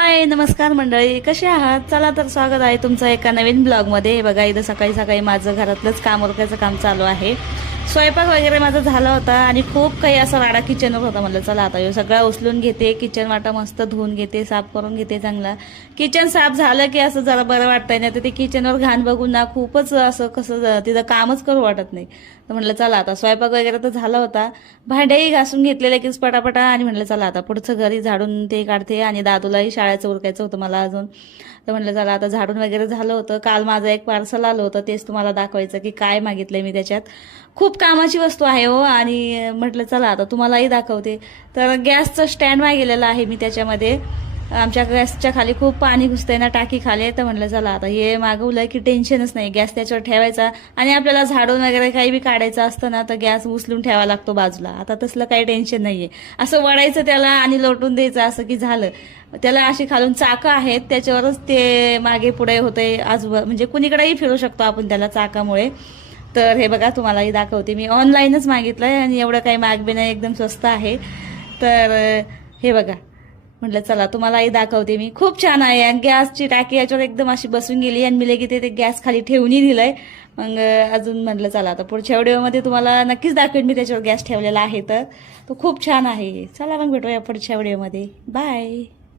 हाय नमस्कार मंडळी, कसे आहात? चला तर स्वागत आहे तुमचं एका नवीन ब्लॉगमध्ये. बघा इथं सकाळी सकाळी माझं घरातलंच काम उरकायचं काम चालू आहे. स्वयंपाक वगैरे माझा झाला होता आणि खूप काही असा राडा किचनवर होता. म्हणलं चला आता हे सगळं उचलून घेते, किचन वाटा मस्त धुवून घेते, साफ करून घेते चांगला. किचन साफ झालं की असं जरा बरं वाटतंय, नाही तर ते किचनवर घाण बघून ना खूपच असं कसं तिथं कामच करू वाटत नाही. तर म्हटलं चला आता स्वयंपाक वगैरे तर झाला होता, भांडेही घासून घेतलेले की पटापटा, आणि म्हटलं चला आता पुढचं घरी झाडून ते काढते आणि दादूलाही शाळेचं उरकायचं होतं मला अजून. तर म्हटलं चला आता झाडून वगैरे झालं होतं. काल माझं एक पार्सल आलं होतं, तेच तुम्हाला दाखवायचं की काय मागितलंय मी त्याच्यात. खूप कामाची वस्तू आहे हो, आणि म्हटलं चला आता तुम्हालाही दाखवते. तर गॅसचं स्टँड मागितलेलं आहे मी त्याच्यामध्ये. आमच्या गॅसच्या खाली खूप पाणी घुसतंय ना टाकी खाली, तर म्हटलं चला आता हे मागवलं की टेन्शनच नाही, गॅस त्याच्यावर ठेवायचा. आणि आपल्याला झाडून वगैरे काही बी काढायचं असतं ना तर गॅस उचलून ठेवावा लागतो बाजूला. आता तसलं काही टेन्शन नाहीये, असं वडायचं त्याला आणि लोटून द्यायचं असं की झालं. त्याला अशी खालून चाकं आहेत, त्याच्यावरच ते मागे पुढे होते, आजूबाजू म्हणजे कुणीकडेही फिरू शकतो आपण त्याला चाकामुळे. तर हे बघा तुम्हालाही दाखवते, मी ऑनलाईनच मागितलंय आणि एवढं काही महाग बी नाही, एकदम स्वस्त आहे. तर हे बघा, म्हटलं चला तुम्हालाही दाखवते मी. खूप छान आहे, आणि गॅसची टाकी याच्यावर एकदम अशी बसून गेली आणि मी लगेच ते गॅस खाली ठेवूनही दिलंय. मग अजून म्हटलं चला आता पुढच्या व्हिडिओमध्ये तुम्हाला नक्कीच दाखवेन मी त्याच्यावर गॅस ठेवलेला आहे. तर तो खूप छान आहे. चला मग भेटूया पुढच्या व्हिडिओमध्ये. बाय.